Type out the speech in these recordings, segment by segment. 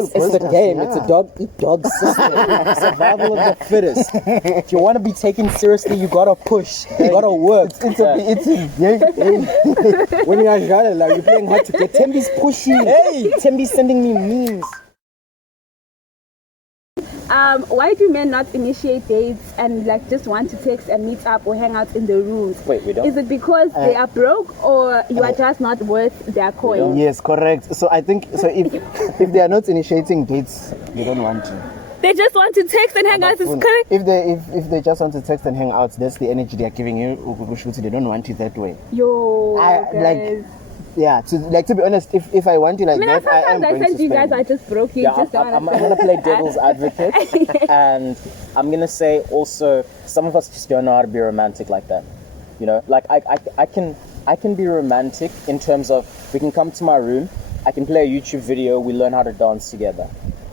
It's the game. It's a dog eat dog system. Survival of the fittest. If you want to be taken seriously, you gotta push. You gotta work. When you are like you're playing hard to get. Tembi's pushing. Hey, Tembi's sending me memes. Why do men not initiate dates and like just want to text and meet up or hang out in the rooms? Wait, we don't? Is it because they are broke or you are just not worth their coin? Yes, correct. So I think if they are not initiating dates, they don't want to. They just want to text and hang out. Is correct. If they just want to text and hang out, that's the energy they are giving you. They don't want you that way. Yo, guys. Yeah, to be honest, if I want you like that, I am going to said you guys are just broke. Yeah, I'm gonna play devil's advocate, and I'm gonna say also some of us just don't know how to be romantic like that. You know, like I can be romantic in terms of we can come to my room, I can play a YouTube video, we learn how to dance together.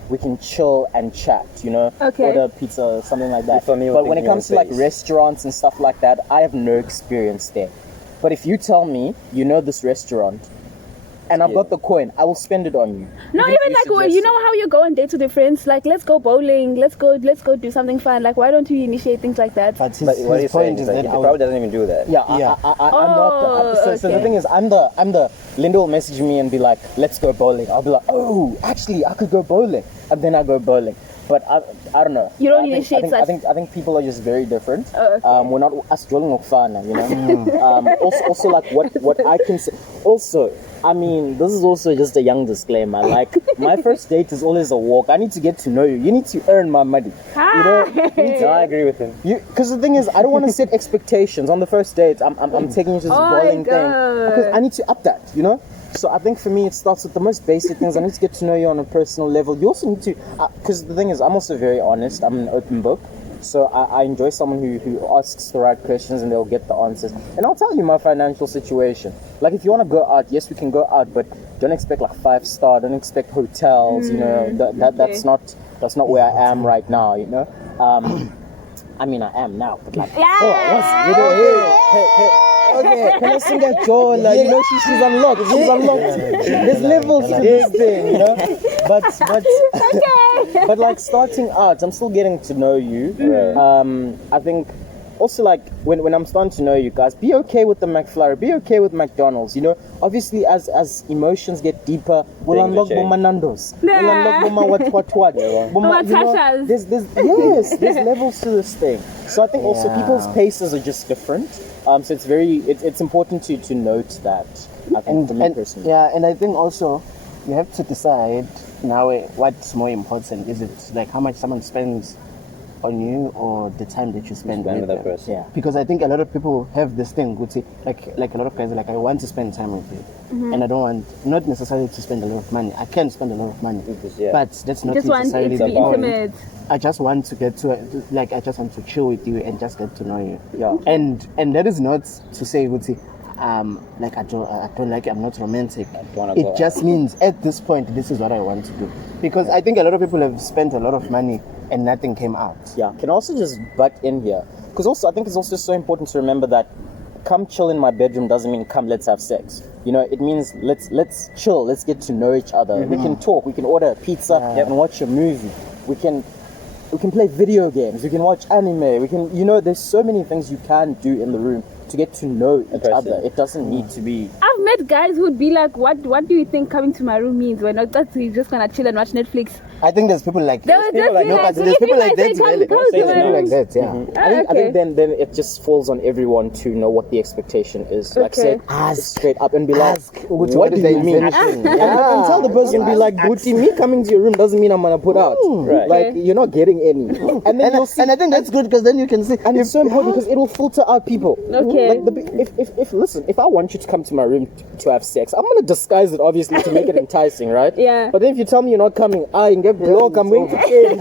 We can chill and chat, you know, order pizza or something like that. But when it comes to like restaurants and stuff like that, I have no experience there. But if you tell me you know this restaurant and I've got the coin, I will spend it on you. No, even like you know how you go on dates with your friends, like let's go bowling, let's go do something fun. Like why don't you initiate things like that? But what he's saying is that he probably doesn't even do that. I'm not. So the thing is, I'm the Linda will message me and be like, let's go bowling. I'll be like, oh, actually I could go bowling, and then I go bowling. But I don't know. You don't initiate such. I think people are just very different. Oh, okay. We're not us dwelling fana, you know. Also like what I can say. Also, I mean, this is also just a young disclaimer. Like my first date is always a walk. I need to get to know you. You need to earn my money. You know. No, I agree with him. Because the thing is, I don't want to set expectations on the first date. I'm taking you to this bowling thing because I need to up that. You know. So I think for me it starts with the most basic things. I need to get to know you on a personal level. You also need to, because the thing is, I'm also very honest. I'm an open book. So I enjoy someone who asks the right questions and they'll get the answers. And I'll tell you my financial situation. Like if you want to go out, yes, we can go out, but don't expect like 5-star. Don't expect hotels. You know, that's not where I am right now. You know, I mean I am now, but like, okay, can I sing that Jola? You know, she's unlocked. She's unlocked. There's levels to this thing, you know. But like starting out, I'm still getting to know you. I think also like when I'm starting to know you guys, be okay with the McFlurry, be okay with McDonald's. You know, obviously as emotions get deeper, we'll unlock Boma Nando's. We'll unlock Boma what. There's levels to this thing. So I think also people's paces are just different. So it's important to note that. I think for me personally. Yeah, and I think also you have to decide now what's more important. Is it like how much someone spends on you or the time that you spend with that person? Yeah. Because I think a lot of people have this thing, would say, like a lot of guys are like, I want to spend time with you. And I don't want, not necessarily to spend a lot of money. I can spend a lot of money, but that's not necessarily the point. I just want to get to, I just want to chill with you and just get to know you. Yeah. And that is not to say, would say, like I don't like it, I'm not romantic. It just means at this point, this is what I want to do. Because I think a lot of people have spent a lot of money and nothing came out. Yeah, can also just butt in here. Because also, I think it's also so important to remember that come chill in my bedroom doesn't mean come let's have sex. You know, it means let's chill, let's get to know each other. We can talk, we can order pizza and watch a movie. We can play video games, we can watch anime, we can, you know, there's so many things you can do in the room to get to know each other. It doesn't need to be. I've met guys who'd be like, what do you think coming to my room means? We're not that we're just gonna chill and watch Netflix. I think there's people like that. There's people like that. Yeah. I think then it just falls on everyone to know what the expectation is. Like say straight up and be like, what do they mean? And tell the person, be like, Booty, me coming to your room doesn't mean I'm gonna put out. Right. Like you're not getting any. And then you'll see, and I think that's good because then you can see. And it's so important because it will filter out people. Okay. Like if I want you to come to my room to have sex, I'm gonna disguise it obviously to make it enticing, right? Yeah. But then if you tell me you're not coming, I get blocked. I'm going to pay.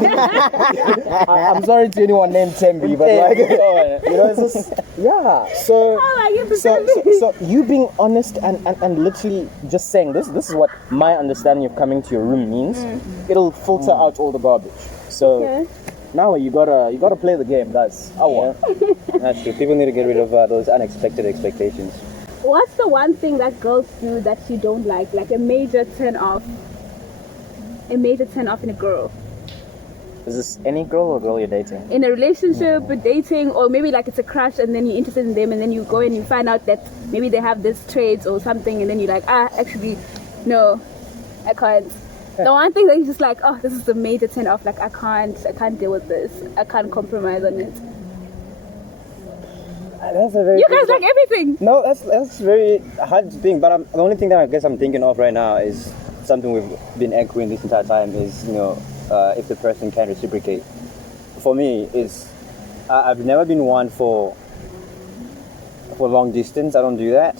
I'm sorry to anyone named Tembi, but like you know, it's just So you being honest and literally just saying this is what my understanding of coming to your room means. It'll filter out all the garbage. So. Now you gotta play the game, guys. That's true. People need to get rid of those unexpected expectations. What's the one thing that girls do that you don't like a major turn off? a major turn off in a girl? Is this any girl or girl you're dating? In a relationship, dating, or maybe like it's a crush and then you're interested in them and then you go and you find out that maybe they have this traits or something and then you're like, actually, no, I can't. The one thing that you're just like, oh, this is the major turn off, like I can't deal with this. I can't compromise on it. That's a very You guys like everything. No, that's very hard to think. But the only thing that I guess I'm thinking of right now is something we've been echoing this entire time is, if the person can reciprocate. For me, I've never been one for long distance. I don't do that.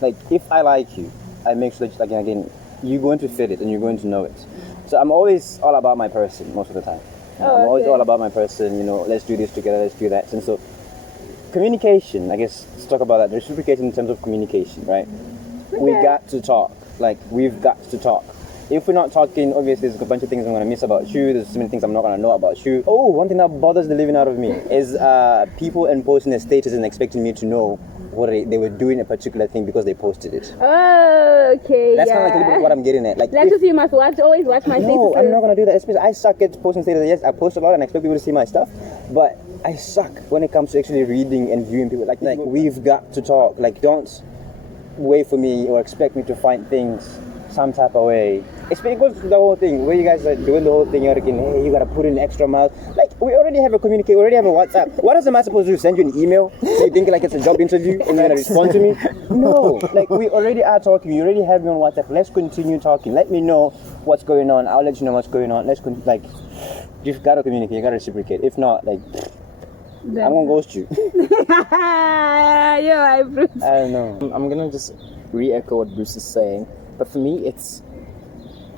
Like if I like you, I make sure that again, you're going to fit it and you're going to know it. So I'm always all about my person most of the time. I'm always all about my person. Let's do this together. Let's do that. And so communication, I guess, let's talk about that. Reciprocation in terms of communication, right? Okay. We got to talk. Like, we've got to talk. If we're not talking, obviously there's a bunch of things I'm going to miss about you. There's so many things I'm not going to know about you. Oh, one thing that bothers the living out of me is people imposing their status and expecting me to know what they were doing a particular thing because they posted it. Oh, okay. That's kind of like a little bit what I'm getting at. Like you must always watch my status. No, I'm not going to do that. Especially I suck at posting status. Yes, I post a lot and I expect people to see my stuff. But I suck when it comes to actually reading and viewing people. Like we've got to talk. Like, don't wait for me or expect me to find things some type of way. It goes to the whole thing where you guys are doing the whole thing. You're like, hey, you gotta put in extra miles. Like, we already have a communicate. We already have a WhatsApp. What else am I supposed to do? Send you an email? So you think like it's a job interview and you're gonna respond to me? No. Like, we already are talking. You already have me on WhatsApp. Let's continue talking. Let me know what's going on. I'll let you know what's going on. You've got to communicate. You got to reciprocate. If not, I'm gonna ghost you. Yeah, Bruce. I don't know. I'm gonna just re-echo what Bruce is saying, but for me,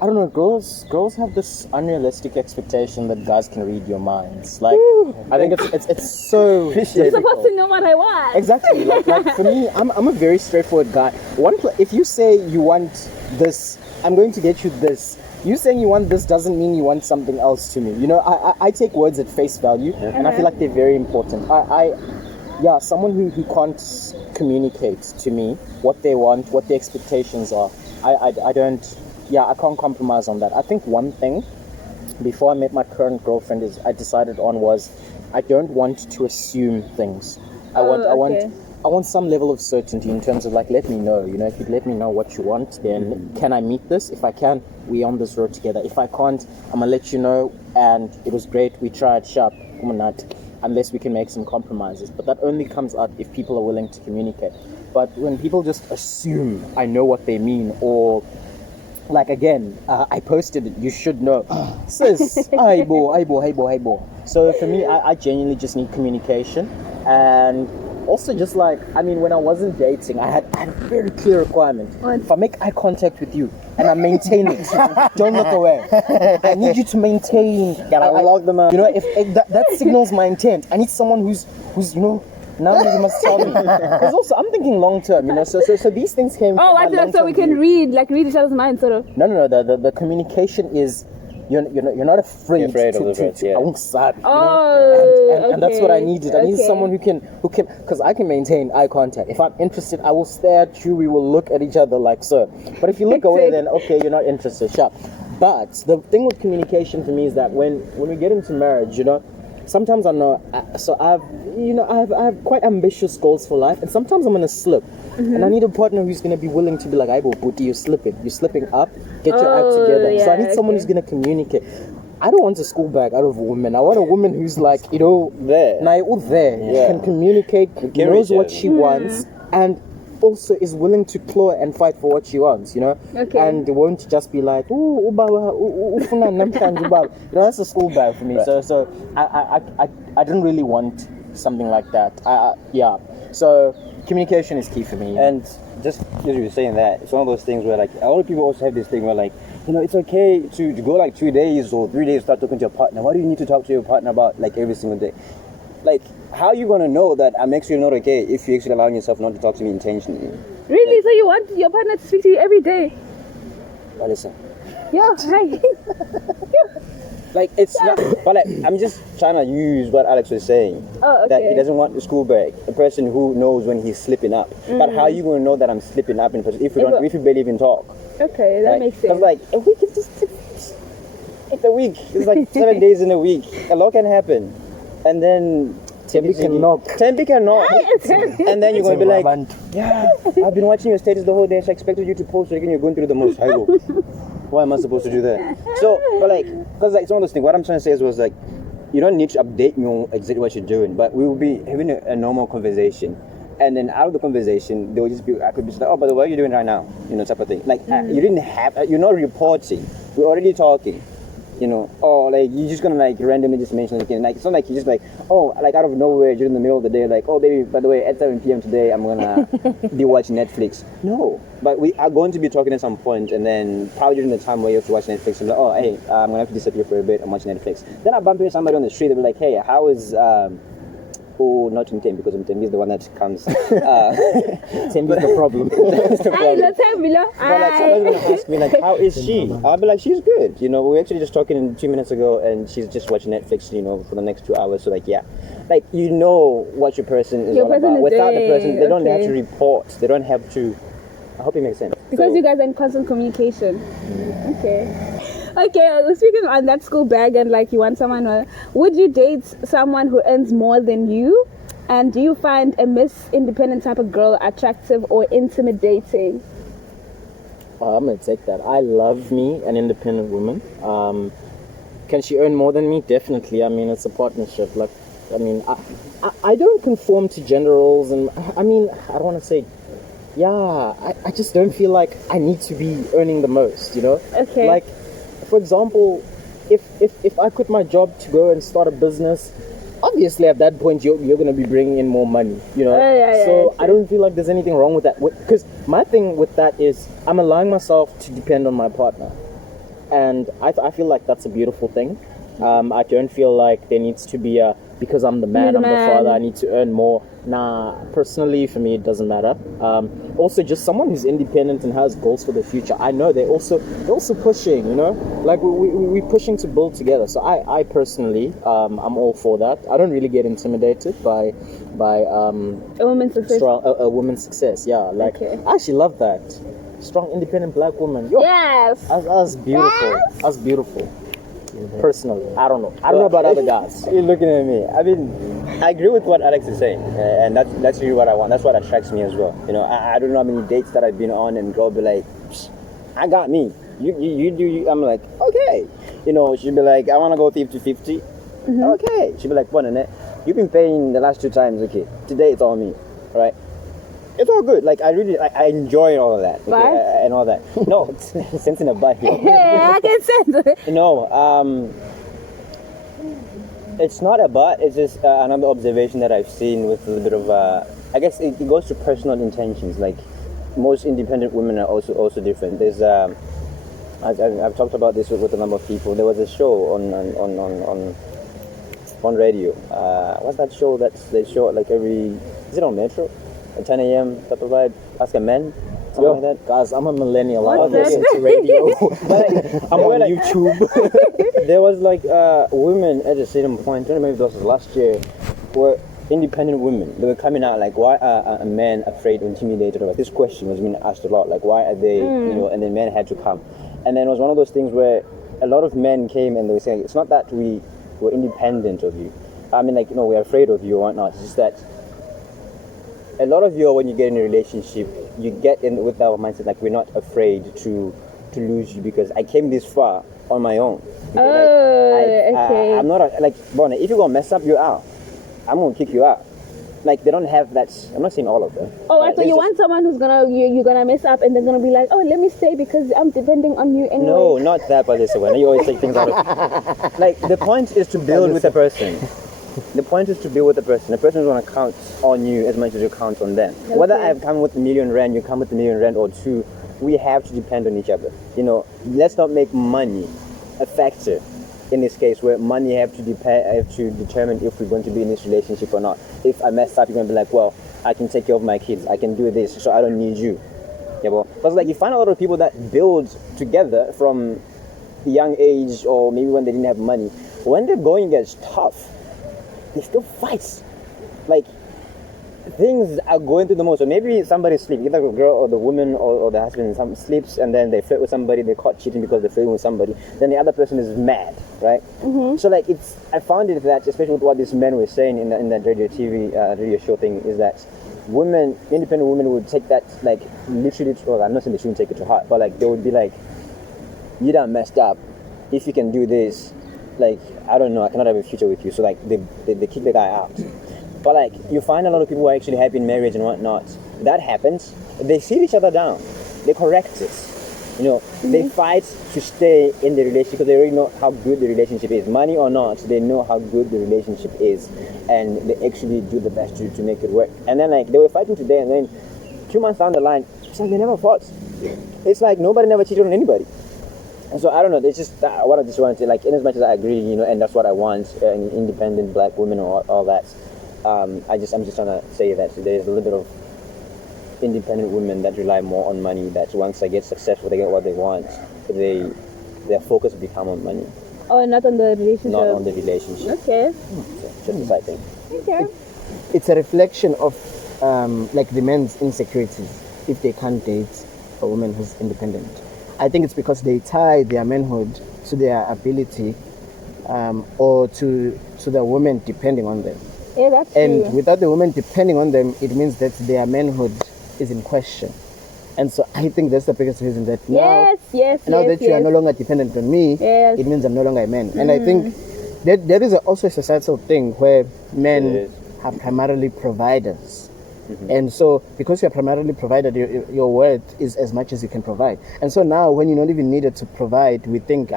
I don't know. Girls have this unrealistic expectation that guys can read your minds. Like, I think it's so. You're supposed to know what I want. Exactly. Like for me, I'm a very straightforward guy. If you say you want this, I'm going to get you this. You saying you want this doesn't mean you want something else to me. I take words at face value, and I feel like they're very important. Someone who can't communicate to me what they want, what their expectations are, I can't compromise on that. I think one thing before I met my current girlfriend I decided on was I don't want to assume things. I want some level of certainty in terms of like, let me know, if you'd let me know what you want, then can I meet this? If I can, we on this road together. If I can't, I'm gonna let you know, and it was great, we tried sharp, unless we can make some compromises. But that only comes out if people are willing to communicate. But when people just assume I know what they mean, or like again, I posted it, you should know. Sis, aibo. So for me, I genuinely just need communication. And also just when I wasn't dating, I had a very clear requirement. If I make eye contact with you and I maintain it, don't look away. I need you to maintain. Gotta log them up. If that signals my intent. I need someone who's now you must tell me. Because also I'm thinking long term, So these things came. Oh, I feel so we can read each other's minds, sort of. No. The communication is. You're not afraid of the birds, yeah. And that's what I needed. I needed someone who can, because I can maintain eye contact. If I'm interested, I will stare at you. We will look at each other like so. But if you look away, then okay, you're not interested. Sharp. But the thing with communication for me is that when we get into marriage, sometimes I know. So I have quite ambitious goals for life, and sometimes I'm gonna slip. And I need a partner who's going to be willing to be like, "Aibo, Booty, you're slipping up, get your act together." Yeah, so I need someone who's going to communicate. I don't want a school bag out of a woman. I want a woman who's like, there. Can communicate, knows what she wants, and also is willing to claw and fight for what she wants, Okay. And won't just be like, that's a school bag for me. Right. So I didn't really want something like that. So communication is key for me. And just as you were saying that, it's one of those things where a lot of people also have this thing where it's okay to go 2 days or 3 days start talking to your partner. Why do you need to talk to your partner about every single day? How are you going to know that I'm actually not okay if you're actually allowing yourself not to talk to me intentionally? Really? So you want your partner to speak to you every day? Well, listen. Yeah, right. It's not, but I'm just trying to use what Alex was saying. Oh, okay. That he doesn't want the school bag. A person who knows when he's slipping up. But how are you going to know that I'm slipping up in person if we barely even talk? Okay, that makes sense. If we can just a week. It's like 7 days in a week. A lot can happen. And then Tempe can knock. Tempe can knock. And then you're going to be like, yeah, I've been watching your status the whole day, so I expected you to post it again. You're going through the most. I go, why am I supposed to do that? So, but like, because like, it's one of those things. What I'm trying to say is like, you don't need to update me on exactly what you're doing, but we will be having a normal conversation. And then out of the conversation, they will just be, I could be just like, oh, by the way, what are you doing right now? You know, type of thing. Like, you didn't have, you're not reporting. We're already talking. You know, or like you're just gonna like randomly just mention it again. Like it's not like you just like, oh, like out of nowhere during the middle of the day, like, oh baby, by the way, at 7 p.m. today I'm gonna be watching Netflix. No, but we are going to be talking at some point, and then probably during the time where you have to watch Netflix, I'm like, oh hey, I'm gonna have to disappear for a bit. I'm watching Netflix. Then I bump into somebody on the street. They'll be like, hey, how is oh, not Tim, because Tim is the one that comes. Tim is the problem. That's the problem. But like somebody's gonna ask me like, how is she? I'll be like, she's good. You know, we were actually just talking 2 minutes ago, and she's just watching Netflix. You know, for the next 2 hours. So like, yeah, like you know what your person is all about. Without the person, they don't have to report. They don't have to. I hope it makes sense. Because you guys are in constant communication. Okay. Okay, speaking on that school bag and like you want someone, would you date someone who earns more than you? And do you find a Miss Independent type of girl attractive or intimidating? I'm gonna take that. I love me an independent woman. Can she earn more than me? Definitely. I mean, it's a partnership. Like, I mean, I don't conform to gender roles, and I mean, I don't want to say. Yeah, I just don't feel like I need to be earning the most. You know? Okay. Like, for example, if I quit my job to go and start a business, obviously at that point you're going to be bringing in more money, you know. So I don't feel like there's anything wrong with that, because my thing with that is I'm allowing myself to depend on my partner, and I feel like that's a beautiful thing. I don't feel like there needs to be because I'm the man, I'm the father, I need to earn more. Nah, personally for me it doesn't matter. Also, just someone who's independent and has goals for the future. I know they're also pushing, you know, like we're pushing to build together. So I personally I'm all for that. I don't really get intimidated by a woman's success. A woman's success. Yeah, like I actually love that. Strong independent black woman. Yo, yes, that's beautiful. Yes. That's beautiful. Personally, I don't know about other guys. You're looking at me. I mean, I agree with what Alex is saying, and that's really what I want. That's what attracts me as well. You know, I don't know how many dates that I've been on, and girl be like, I got me. You do. You. I'm like, okay. You know, she'd be like, I want to go 50-50. Okay. She'd be like, what in it? You've been paying the last 2 times. Okay. Today it's all me, right? It's all good. Like I enjoy all of that, okay, and all that. No, sense in a butt here. Yeah, I can sense it. No, it's not a butt. It's just another observation that I've seen with a little bit of. I guess it goes to personal intentions. Like most independent women are also different. There's I've talked about this with a number of people. There was a show on radio. What's that show that they show like every? Is it on Metro? At 10 a.m. type of vibe. Ask a man. Something like that. Guys, I'm a millennial. I don't listen to radio. I'm on YouTube. There was like women at a certain point, I don't know if this was last year, were independent women. They were coming out like, why are men afraid or intimidated? Or this question was being asked a lot. Like, why are they, you know, and then men had to come. And then it was one of those things where a lot of men came and they were saying, it's not that we were independent of you. I mean, like, you know, we're afraid of you or whatnot. It's just that a lot of you, when you get in a relationship, you get in with our mindset like we're not afraid to lose you because I came this far on my own. Okay, I'm not like Bonnie. If you're gonna mess up, you're out. I'm gonna kick you out. Like they don't have that. I'm not saying all of them. Oh, so you want someone who's you're gonna mess up and they're gonna be like, oh, let me stay because I'm depending on you anyway. No, not that, but listen, when you always take things out of like the point is to build with a person. The point is to be with the person. The person is going to count on you as much as you count on them. Okay. Whether I've come with R1,000,000, you come with R1,000,000 or 2, we have to depend on each other. You know, let's not make money a factor in this case where money have to determine if we're going to be in this relationship or not. If I mess up, you're going to be like, well, I can take care of my kids. I can do this, so I don't need you. Yeah, well, because like you find a lot of people that build together from a young age or maybe when they didn't have money. When the going gets tough, they still fight. Like things are going through the most. So maybe somebody sleeps, either the girl or the woman or the husband sleeps, and then they flirt with somebody, they're caught cheating because they're flirting with somebody, then the other person is mad, right? So like I found it that, especially with what these men were saying in that radio radio show thing, is that independent women would take that like literally, well, I'm not saying they shouldn't take it to heart, but like they would be like, you done messed up, if you can do this, like, I don't know, I cannot have a future with you. So like they kick the guy out. But like you find a lot of people who are actually happy in marriage and whatnot. That happens. They sit each other down. They correct it. You know, they fight to stay in the relationship because they already know how good the relationship is. Money or not, they know how good the relationship is, and they actually do the best to make it work. And then like they were fighting today, and then 2 months down the line, it's like they never fought. It's like nobody never cheated on anybody. And so I don't know. It's just what I just wanted to, like, in as much as I agree, you know, and that's what I want, an independent black woman or all that. I'm just trying to say that there's a little bit of independent women that rely more on money. That once they get successful, they get what they want. Their focus will become on money. Oh, not on the relationship. Not on the relationship. Okay. So just the side thing. Okay. It's a reflection of like the men's insecurities if they can't date a woman who's independent. I think it's because they tie their manhood to their ability or to the woman depending on them. Yeah, that's And true. without the woman depending on them, it means that their manhood is in question. And so I think that's the biggest reason that now that you are no longer dependent on me, it means I'm no longer a man. And I think that there is also a societal thing where men are primarily providers. And so because you're primarily provided, your worth is as much as you can provide. And so now when you're not even needed to provide, we think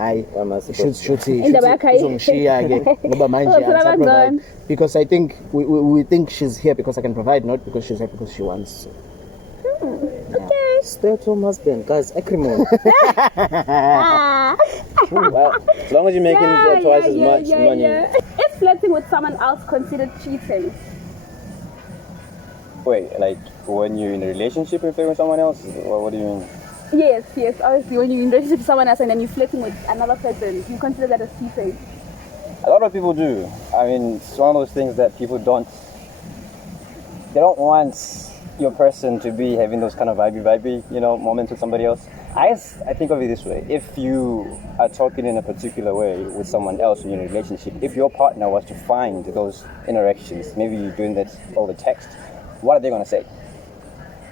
because I think we think she's here because I can provide, not because she's here because she wants to. Okay. Stay at home husband, guys, acrimony. Well, as long as you're making twice as much money. Is flirting with someone else considered cheating? Wait, like when you're in a relationship and flirting with someone else? What do you mean? Yes. Obviously, when you're in a relationship with someone else and then you're flirting with another person, you consider that as cheating? A lot of people do. I mean, it's one of those things that people don't want your person to be having those kind of vibey, you know, moments with somebody else. I think of it this way. If you are talking in a particular way with someone else in your relationship, if your partner was to find those interactions, maybe you're doing that over text, what are they going to say?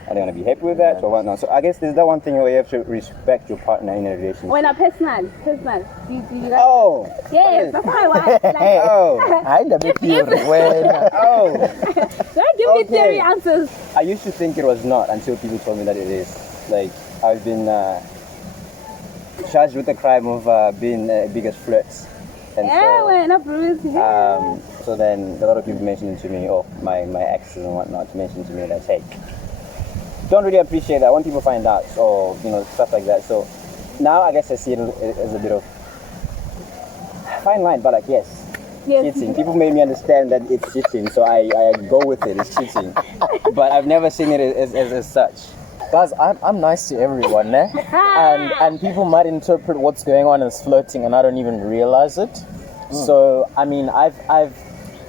Are they going to be happy with that or whatnot? So I guess there's that one thing where you have to respect your partner in a relationship. When a personal. You Oh! yes, that's why I want. Like, Oh! I never feel when Oh! don't give me theory answers. I used to think it was not until people told me that it is. Like, I've been charged with the crime of being biggest flirts. And so then a lot of people mentioned to me, my exes and whatnot mentioned to me that, hey, don't really appreciate that when people find out, or, you know, stuff like that. So now I guess I see it as a bit of fine line, but like, yes. Cheating. People made me understand that it's cheating, so I go with it. It's cheating, but I've never seen it as such. Guys, I'm nice to everyone, eh? and people might interpret what's going on as flirting, and I don't even realize it. So I mean,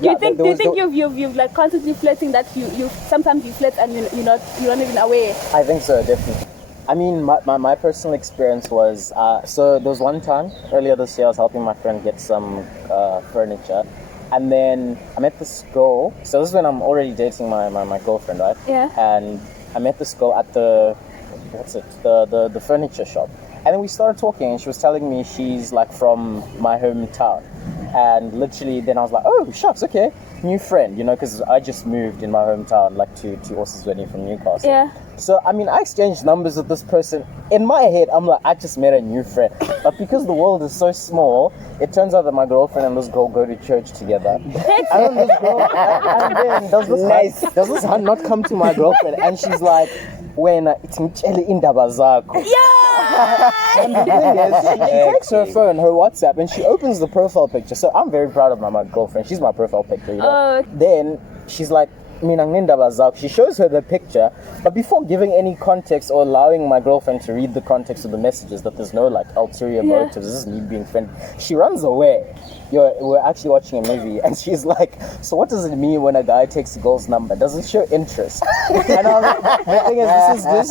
Do you think you've like constantly flirting, that you sometimes you flirt and you're not even aware? I think so, definitely. I mean, my personal experience was, so there was one time earlier this year I was helping my friend get some furniture, and then I met this girl. So this is when I'm already dating my girlfriend, right? Yeah. And I met this girl at the furniture shop, and then we started talking, and she was telling me she's like from my hometown. And literally then I was like, oh shucks, okay, new friend, you know, because I just moved in my hometown like to Osisweni from Newcastle. Yeah. So I mean, I exchanged numbers with this person. In my head I'm like, I just met a new friend. But because the world is so small, it turns out that my girlfriend and this girl go to church together. And then this girl, and then does this hand not come to my girlfriend, and she's like, when it's Mchele indaba zakho. Yeah. And the thing is, she takes her phone, her WhatsApp, and she opens the profile picture. So I'm very proud of my girlfriend. She's my profile picture, you know. Then she's like, she shows her the picture, but before giving any context or allowing my girlfriend to read the context of the messages, that there's no like ulterior motives, this is me being friendly, she runs away. We're actually watching a movie, and she's like, so what does it mean when a guy takes a girl's number? Does it show interest? And I was like, the thing is, this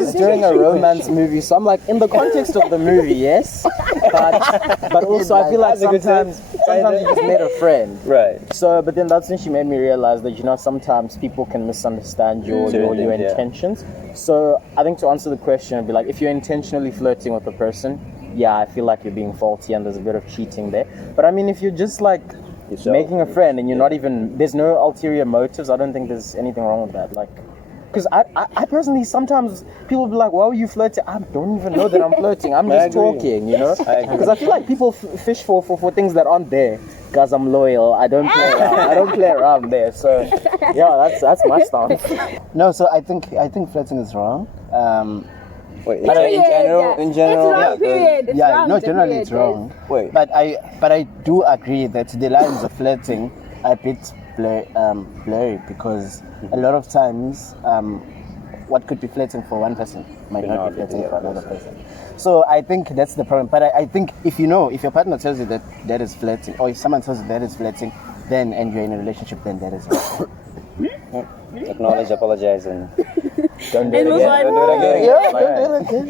is during a romance movie, so I'm like, in the context of the movie, yes, but also I feel like sometimes you just made a friend, right? So, but then that's when she made me realize that sometimes people can misunderstand your intentions. So I think to answer the question, it'd be like, if you're intentionally flirting with a person, yeah, I feel like you're being faulty and there's a bit of cheating there. But I mean, if you're just like making a friend and you're not even, there's no ulterior motives, I don't think there's anything wrong with that. Like, because I personally, sometimes people be like, why are you flirting? I don't even know that I'm flirting. I'm just talking, Because I feel like people fish for things that aren't there. Because I'm loyal, I don't play around. I don't play around there. So, yeah, that's my stance. No, so I think flirting is wrong. Wait, But in general, it's wrong, period. It's wrong, no, generally period, it's wrong. Wait. But I do agree that the lines of flirting are a bit blurry, because a lot of times what could be flirting for one person might not be flirting for another person. So I think that's the problem. But I think if your partner tells you that is flirting, or if someone tells you that is flirting, then and you're in a relationship, then that is Acknowledge, apologize, and Don't do it move again. on. Don't do it again. yeah, don't do it again.